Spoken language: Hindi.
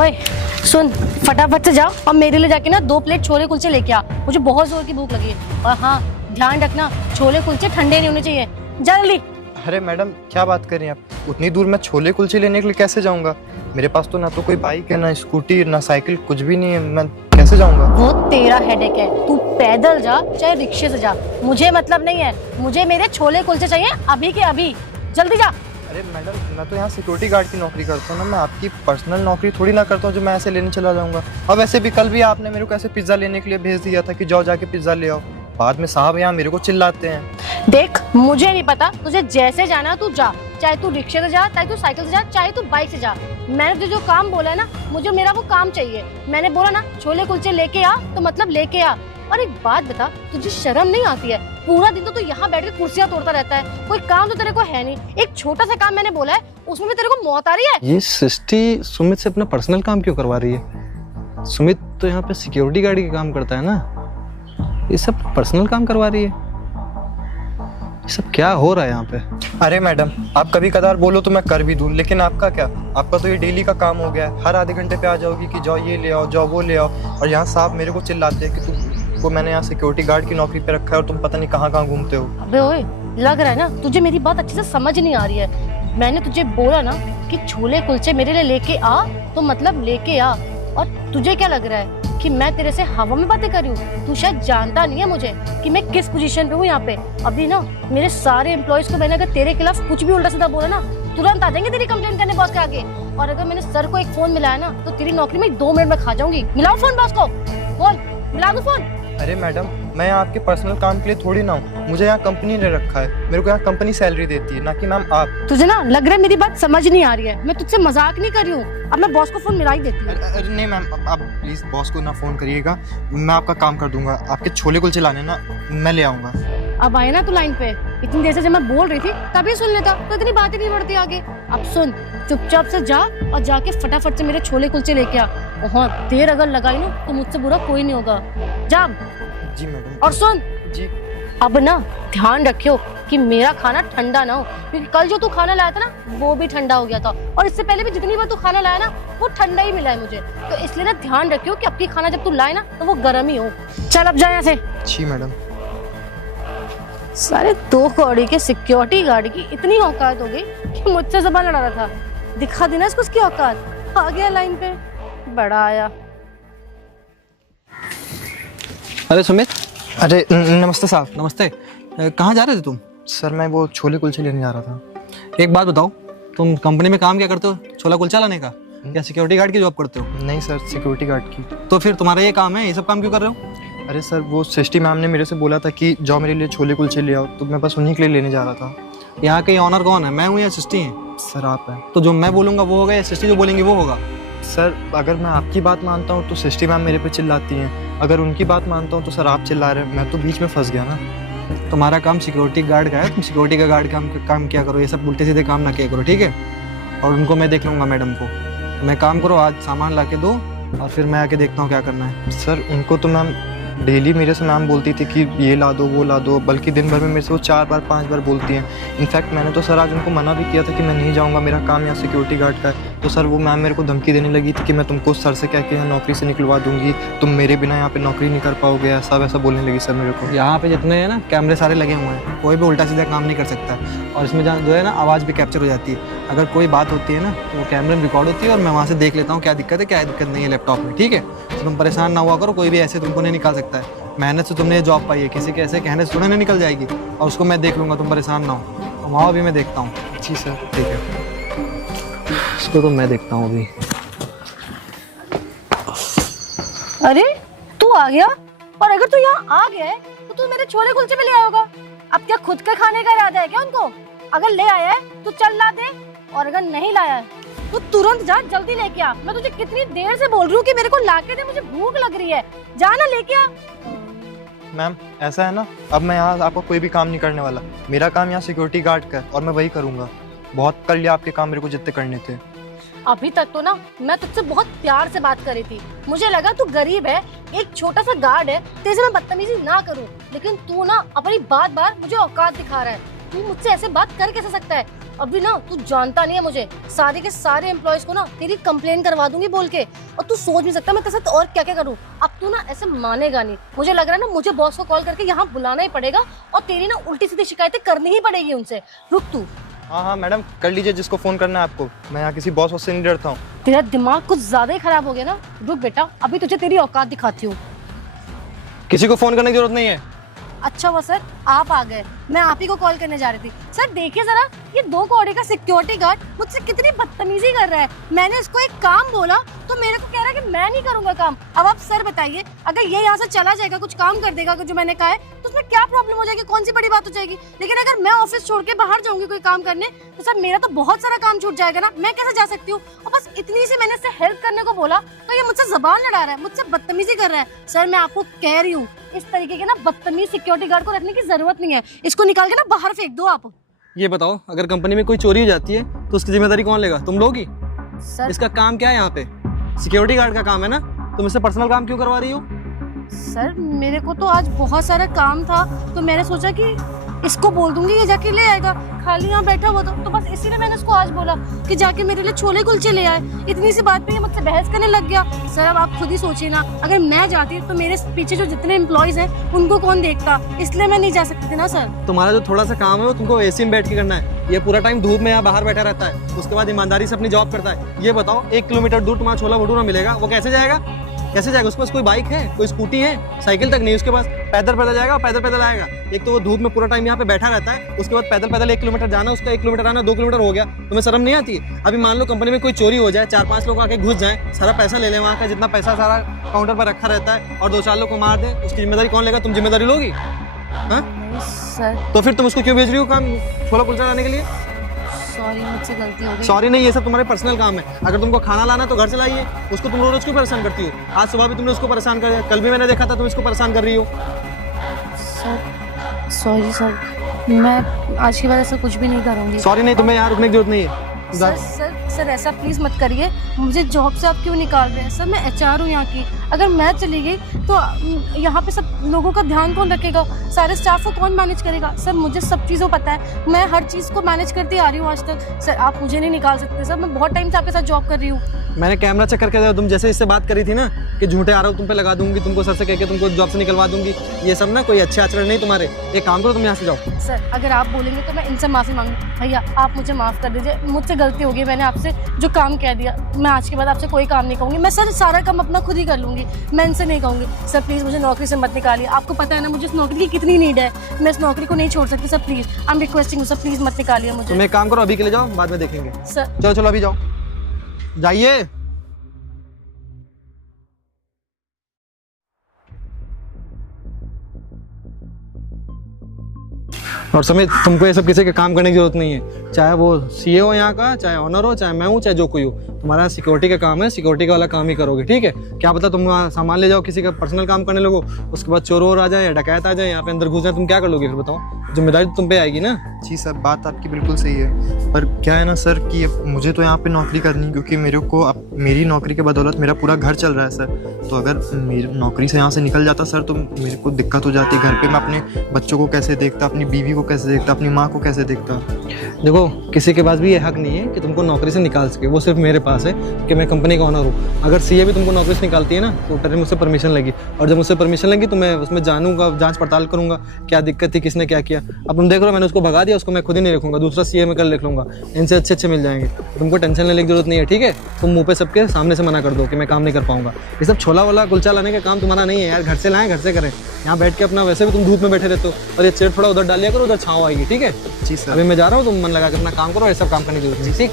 ओए सुन, फटाफट से जाओ और मेरे लिए जाके ना 2 प्लेट छोले कुलचे लेके आ, मुझे बहुत जोर की भूख लगी है। और हाँ, ध्यान रखना छोले कुलचे ठंडे नहीं होने चाहिए, जल्दी। अरे मैडम क्या बात कर रही हैं आप? उतनी दूर मैं छोले कुलचे लेने के लिए कैसे जाऊंगा? मेरे पास तो ना तो कोई बाइक है, ना स्कूटी, ना साइकिल, कुछ भी नहीं है। मैं कैसे जाऊंगा? वो तेरा हेडेक है, तू पैदल जा चाहे रिक्शे से जा, मुझे मतलब नहीं है। मुझे मेरे छोले कुलचे चाहिए अभी के अभी, जल्दी जा। अरे मैडम मैं तो यहाँ सिक्योरिटी गार्ड की नौकरी करता हूँ ना, मैं आपकी पर्सनल नौकरी थोड़ी ना करता हूँ जो मैं ऐसे लेने चला जाऊंगा। और वैसे भी कल भी आपने मेरे को ऐसे पिज्ज़ा लेने के लिए भेज दिया था कि जाओ जाके पिज्ज़ा ले आओ। बाद में साहब यहाँ मेरे को चिल्लाते हैं। देख, मुझे नहीं पता, तुझे जैसे जाना तू जा, चाहे तू रिक्शे से जा, चाहे तू साइकिल से जा, चाहे तू बाइक से जा। मैंने तुझे जो काम बोला है ना, मुझे मेरा वो काम चाहिए। मैंने बोला ना छोले कुलचे लेके आ, तो मतलब लेके आ। और एक बात बता, तुझे शर्म नहीं आती है? पूरा दिन तो तू यहाँ बैठ के कुर्सियाँ तोड़ता रहता है, कोई काम तो तेरे को है नहीं। एक छोटा सा काम मैंने बोला है, उसमें भी तेरे को मौत आ रही है। ये सृष्टि सुमित से अपना पर्सनल काम क्यों करवा रही है? सुमित तो यहाँ पे सिक्योरिटी गार्ड का काम करता है ना, ये सब पर्सनल काम करवा रही है। ये सब क्या हो रहा है यहाँ पे? अरे मैडम आप कभी कदार बोलो तो मैं कर भी दूँ, लेकिन आपका क्या? आपका तो ये डेली का काम हो गया है। हर आधे घंटे पे आ जाओगी कि जाओ ये ले आओ, जाओ वो ले आओ। और यहाँ साहब मेरे को चिल्लाते हैं कि तुमको मैंने यहाँ सिक्योरिटी गार्ड की नौकरी पे रखा है और तुम पता नहीं कहाँ कहाँ घूमते हो। अबे ओए, लग रहा है ना तुझे मेरी बात अच्छे से समझ नहीं आ रही है। मैंने तुझे बोला ना कि छोले कुलचे मेरे लिए लेके आ, तो मतलब लेके आ। और तुझे क्या लग रहा है कि मैं तेरे से हवा में बातें कर रही हूँ? तू शायद जानता नहीं है मुझे कि मैं किस पोजीशन पे हूँ यहाँ पे। अभी ना मेरे सारे एम्प्लॉयज को मैंने अगर तेरे खिलाफ कुछ भी उल्टा सीधा बोला ना, तुरंत आ जाएंगे तेरी कंप्लेंट करने बॉस के आगे। और अगर मैंने सर को एक फोन मिलाया ना, तो तेरी नौकरी में 2 मिनट में खा जाऊंगी। मिलाओ फोन बॉस को, बोल, मिला दो फोन। अरे मैडम मैं यहाँ आपके पर्सनल काम के लिए थोड़ी ना हूँ, मुझे यहाँ कंपनी ने रखा है। मेरे को यहाँ कंपनी सैलरी देती है, ना कि मैम आप। तुझे ना लग रहा है मेरी बात समझ नहीं आ रही है। मैं तुझसे मजाक नहीं कर रही हूँ, अब मैं बॉस को फोन मिला ही देती हूँ। अरे नहीं मैम, आप प्लीज बॉस को ना फोन करिएगा, मैं आपका काम कर दूंगा। आपके छोले कुलचे लाने ना मैं ले आऊंगा। अब आए ना तू लाइन पे, इतनी देर से जब मैं बोल रही थी तभी सुन लेता, तो इतनी बातें नहीं बढ़ती आगे। अब सुन, चुपचाप से जा और जाके फटाफट से मेरे छोले कुलचे लेके आ। बहुत देर अगर लगाई ना तो मुझसे बुरा कोई नहीं होगा। जा। जी मैडम। और सुन जी। अब ना ध्यान रखियो कि मेरा खाना ठंडा ना हो, क्योंकि कल जो तू खाना लाया था ना वो भी ठंडा हो गया था, और इससे पहले भी जितनी बार तू खाना लाया ना वो ठंडा ही मिला है मुझे। तो इसलिए ना ध्यान रखियो कि अब की खाना जब तू लाए ना तो वो गर्म ही हो। चल अब जा यहाँ से। जी मैडम। सारे 2 कौड़ी के सिक्योरिटी गार्ड की इतनी औकात हो गई कि मुझसे ज़बान लड़ा रहा था। दिखा देना इसको उसकी औकात। आ गया लाइन पे, बड़ा आया। अरे सुमित। अरे नमस्ते साहब। नमस्ते। कहाँ जा रहे थे तुम? सर मैं वो छोले कुलचे लेने जा रहा था। एक बात बताओ, तुम कंपनी में काम क्या करते हो? छोला कुलचा लाने का या सिक्योरिटी गार्ड की जॉब करते हो? नहीं सर, सिक्योरिटी गार्ड की। तो फिर तुम्हारा ये काम है, ये सब काम क्यों कर रहे हो? अरे सर वो सृष्टि मैम ने मेरे से बोला था कि जाओ मेरे लिए छोले कुलचे ले आओ, तो मैं बस उन्हीं के लिए लेने जा रहा था। यहाँ के ऑनर कौन है, मैं हूँ या सृष्टि है? सर आप हैं। तो जो मैं बोलूँगा वो होगा या सृष्टि जो बोलेंगी वो होगा? सर अगर मैं आपकी बात मानता हूँ तो सृष्टि मैम मेरे पे चिल्लाती हैं, अगर उनकी बात मानता हूँ तो सर आप चिल्ला रहे हैं। मैं तो बीच में फंस गया ना। तुम्हारा काम सिक्योरिटी गार्ड का है, तुम सिक्योरिटी का गार्ड काम किया करो, ये सब उल्टे सीधे काम ना किया करो, ठीक है? और उनको मैं देख लूँगा, मैडम को। तो मैं काम करो, आज सामान ला के दो और फिर मैं आके देखता हूँ क्या करना है। सर उनको तो मैम डेली मेरे से मैम बोलती थी कि ये ला दो वो ला दो, बल्कि दिन भर में मेरे से वो 4 बार 5 बार बोलती हैं। इनफैक्ट मैंने तो सर आज उनको मना भी किया था कि मैं नहीं जाऊंगा, मेरा काम यहाँ सिक्योरिटी गार्ड का है। तो सर वो मैम मेरे को धमकी देने लगी थी कि मैं तुमको सर से कह के यहाँ नौकरी से निकलवा दूंगी, तुम मेरे बिना यहाँ पे नौकरी नहीं कर पाओगे, ऐसा वैसा बोलने लगी सर मेरे को। यहाँ पे जितने हैं ना कैमरे सारे लगे हुए हैं, कोई भी उल्टा सीधा काम नहीं कर सकता। और इसमें जो है ना आवाज़ भी कैप्चर हो जाती है। अगर कोई बात होती है ना तो वो कैमरे में रिकॉर्ड होती है और मैं वहाँ से देख लेता हूँ क्या दिक्कत है क्या दिक्कत नहीं है लैपटॉप में, ठीक है? तो तुम परेशान ना हुआ करो, कोई भी ऐसे तुमको नहीं निकाल सकता है। मेहनत से तुमने ये जॉब पाई है, किसी के ऐसे कहने से थोड़ा नहीं निकल जाएगी। और उसको मैं देख लूँगा, तुम परेशान ना हो। तो वहाँ भी मैं देखता हूँ। जी सर। ठीक है, इसको तो मैं देखता हूँ अभी। अरे तू आ गया, और अगर तू यहाँ आ गया है तो तू मेरे छोले कुलचे में ले आया होगा। अब क्या खुद के खाने का इरादा है क्या उनको? अगर ले आया है तो चल ला दे, और अगर नहीं लाया है तो तुरंत जा, जल्दी लेके आ। मैं तुझे कितनी देर से बोल रही हूँ कि मेरे को लाके दे, मुझे भूख लग रही है। जा ना लेके आ। मैम ऐसा है ना, अब मैं यहाँ आपका कोई भी काम नहीं करने वाला। मेरा काम यहाँ सिक्योरिटी गार्ड का है और मैं वही करूँगा। बहुत कर लिया आपके काम मेरे को जितने करने थे। अभी तक तो ना मैं तुझसे बहुत प्यार से बात करी थी। मुझे लगा तू गरीब है, एक छोटा सा गार्ड है, तेरे से मैं बदतमीजी ना करूं। लेकिन तू ना अपनी बात मुझे औकात दिखा रहा है। तू मुझसे ऐसे बात कर कैसे सकता है? अभी ना तू जानता नहीं है मुझे, सारे के सारे एम्प्लॉयज को ना तेरी कंप्लेन करवा दूंगी बोल के। और तू सोच नहीं सकता मैं तेरे साथ और क्या क्या करूँ। अब तू ना ऐसे मानेगा नहीं, मुझे लग रहा है ना मुझे बॉस को कॉल करके यहाँ बुलाना ही पड़ेगा और तेरी ना उल्टी सीधी शिकायतें करनी ही पड़ेगी उनसे। रुक तू। हाँ हाँ मैडम, कर लीजिए जिसको फ़ोन करना है आपको। मैं यहाँ किसी बॉस से नहीं डरता हूँ। तेरा दिमाग कुछ ज्यादा ही खराब हो गया ना। रुक बेटा, अभी तुझे तेरी औकात दिखाती हूँ। किसी को फ़ोन करने की जरूरत नहीं है। अच्छा हुआ सर आप आ गए, मैं आप ही को कॉल करने जा रही थी। सर देखिए जरा, ये 2 कौड़ी का सिक्योरिटी गार्ड मुझसे कितनी बदतमीजी कर रहा है। मैंने इसको एक काम बोला तो मेरे को कह रहा है कि मैं नहीं करूंगा काम। अब आप सर बताइए, अगर ये यहाँ से चला जाएगा, कुछ काम कर देगा जो मैंने कहा है, तो उसमें क्या प्रॉब्लम हो जाएगी, कौन सी बड़ी बात हो जाएगी। लेकिन अगर मैं ऑफिस छोड़ के बाहर जाऊंगी कोई काम करने, तो सर मेरा तो बहुत सारा काम छूट जाएगा ना। मैं कैसे जा सकती हूँ। और बस इतनी सी मैंने इससे हेल्प करने को बोला तो ये मुझसे जबान लड़ा रहा है, मुझसे बदतमीजी कर रहा है। सर मैं आपको कह रही हूँ, इस तरीके के ना बदतमीज सिक्योरिटी गार्ड को रखने की जरूरत नहीं है। इसको निकाल के ना बाहर फेंक दो आप। ये बताओ, अगर कंपनी में कोई चोरी हो जाती है तो उसकी जिम्मेदारी कौन लेगा? तुम लोगी? सर इसका काम क्या है यहाँ पे? सिक्योरिटी गार्ड का काम है ना। तुम इससे पर्सनल काम क्यों करवा रही हो? सर मेरे को तो आज बहुत सारा काम था तो मैंने सोचा कि इसको बोल दूंगी, ये जाके ले आएगा। खाली यहाँ बैठा हुआ था तो बस इसीलिए मैंने इसको आज बोला कि जाके मेरे लिए छोले कुलचे ले आए। इतनी सी बात पे ये मुझसे बहस करने लग गया। सर अब आप खुद ही सोचिए ना, अगर मैं जाती तो मेरे पीछे जो जितने एम्प्लॉयज हैं उनको कौन देखता, इसलिए मैं नहीं जा सकती थी ना सर। तुम्हारा जो थोड़ा सा काम है वो तुमको एसी में बैठ के करना है। ये पूरा टाइम धूप में यहाँ बाहर बैठा रहता है, उसके बाद ईमानदारी से अपनी जॉब करता है। ये बताओ, 1 किलोमीटर दूर तुम्हारा छोला भटूरा मिलेगा, वो कैसे जाएगा? कैसे जाएगा? उसके पास कोई बाइक है, कोई स्कूटी है, साइकिल तक नहीं उसके पास। पैदल पैदल जाएगा, पैदल पैदल आएगा। एक तो वो धूप में पूरा टाइम यहाँ पे बैठा रहता है, उसके बाद पैदल पैदल 1 किलोमीटर जाना, उसका 1 किलोमीटर आना, 2 किलोमीटर हो गया। तुम्हें शर्म नहीं आती है? अभी मान लो कंपनी में कोई चोरी हो जाए, 4-5 लोग आके घुस जाए, सारा पैसा ले ले, वहाँ का जितना पैसा सारा काउंटर पर रखा रहता है, और 2-4 लोग को मार दे, उसकी जिम्मेदारी कौन लेगा? तुम जिम्मेदारी लोगी? हाँ सर तो फिर तुम उसको क्यों भेज रही हो काम छोला कुलचा लाने के लिए? सॉरी, मुझसे गलती हो गई। सॉरी नहीं, ये सब तुम्हारे पर्सनल काम है। अगर तुमको खाना लाना तो घर से लाइए, उसको तुम रोज क्यों परेशान करती हो? आज सुबह भी तुमने उसको परेशान कर, कल भी मैंने देखा था तुम इसको परेशान कर रही हो। सर सॉरी सर, मैं आज के बाद ऐसा कुछ भी नहीं करूँगी। सॉरी नहीं, तुम्हें यहाँ रुकने की जरूरत नहीं है। सर ऐसा प्लीज मत करिए। मुझे जॉब से आप क्यों निकाल रहे हैं? सर मैं एचआर हूँ यहाँ की, अगर मैं चली गई तो यहाँ पे सब लोगों का ध्यान कौन रखेगा, सारे स्टाफ को कौन मैनेज करेगा? सर मुझे सब चीज़ों पता है, मैं हर चीज़ को मैनेज करती आ रही हूँ आज तक। सर आप मुझे नहीं निकाल सकते सर, मैं बहुत टाइम से आपके साथ जॉब कर रही हूँ। मैंने कैमरा चेक करके, तुम जैसे इससे बात करी थी ना कि झूठे आरोप तुम पे लगा दूंगी, तुमको सर से कह के तुमको जॉब से निकलवा दूंगी, ये सब ना कोई अच्छे आचरण नहीं तुम्हारे। एक काम करो, तुम यहाँ से जाओ। सर अगर आप बोलेंगे तो मैं इनसे माफ़ी मांगू। भैया आप मुझे माफ़ कर दीजिए, मुझसे गलती होगी, मैंने आपसे जो काम कह दिया। मैं आज के बाद आपसे कोई काम नहीं कहूँगी। मैं सर सारा काम अपना खुद ही कर लूँगी, मैं इनसे नहीं कहूँगी। सर प्लीज़ मुझे नौकरी से मत निकालिए। आपको पता है ना मुझे इस नौकरी की कितनी नीड है, मैं इस नौकरी को नहीं छोड़ सकती। Sir please I am requesting, sir please मत निकालिए मुझे। तुम एक काम करो, अभी के लिए जाओ, बाद में देखेंगे। सर चलो चलो अभी जाओ, जाइए। और समित, तुमको ये सब किसी के काम करने की जरूरत नहीं है। चाहे वो सीए हो यहाँ का, चाहे ऑनर हो, चाहे मैं हूँ, चाहे जो कोई हो। तुम्हारा सिक्योरिटी का काम है, सिक्योरिटी का वाला काम ही करोगे, ठीक है? क्या पता तुम वहाँ सामान ले जाओ, किसी का पर्सनल काम करने लगो, उसके बाद चोर आ जाए या डकैत आ जाए, यहाँ पे अंदर घुस जाए, तुम क्या कर लोगे फिर? बताओ, जिम्मेदारी तो तुम पे आएगी ना। जी सर, बात आपकी बिल्कुल सही है, पर क्या है ना सर कि मुझे तो यहाँ पे नौकरी करनी है, क्योंकि मेरे को अब मेरी नौकरी के बदौलत मेरा पूरा घर चल रहा है सर। तो अगर मेरी नौकरी से यहाँ से निकल जाता सर तो मेरे को दिक्कत हो जाती। घर पे मैं अपने बच्चों को कैसे देखता, अपनी बीवी को कैसे देखता, अपनी माँ को कैसे देखता। देखो, किसी के पास भी ये हक नहीं है कि तुमको नौकरी से निकाल सके, वो सिर्फ मेरे पास है कि मैं कंपनी का ऑनर हूँ। अगर सीए भी तुमको नौकरी से निकालती है ना तो पहले मुझसे परमिशन लगी, और जब मुझसे परमिशन लगी तो मैं उसमें जानूंगा, जांच पड़ताल करूंगा क्या दिक्कत थी, किसने क्या किया। अब तुम देख रहे हो, मैंने उसको भगा दिया, उसको मैं खुद ही नहीं रखूंगा, दूसरा सीए में कल लिख लूंगा। इनसे अच्छे मिल जाएंगे, तुमको टेंशन लेने की जरूरत नहीं है, ठीक है? तुम मुँह पे सबके सामने से मना कर दो कि मैं काम नहीं कर पाऊंगा। ये सब छोला वाला कुलचा लाने का काम तुम्हारा नहीं है यार, घर से लाएं, घर से करें। यहाँ बैठ के अपना, वैसे भी तुम धूप में बैठे रहते हो, और ये चेयर थोड़ा उधर डालिया करो, उधर छाँव आएगी, ठीक है? जी सर। अभी मैं जा रहा हूँ, तुम मन लगा कर अपना काम करो, ये सब काम करने की जरूरत नहीं, ठीक?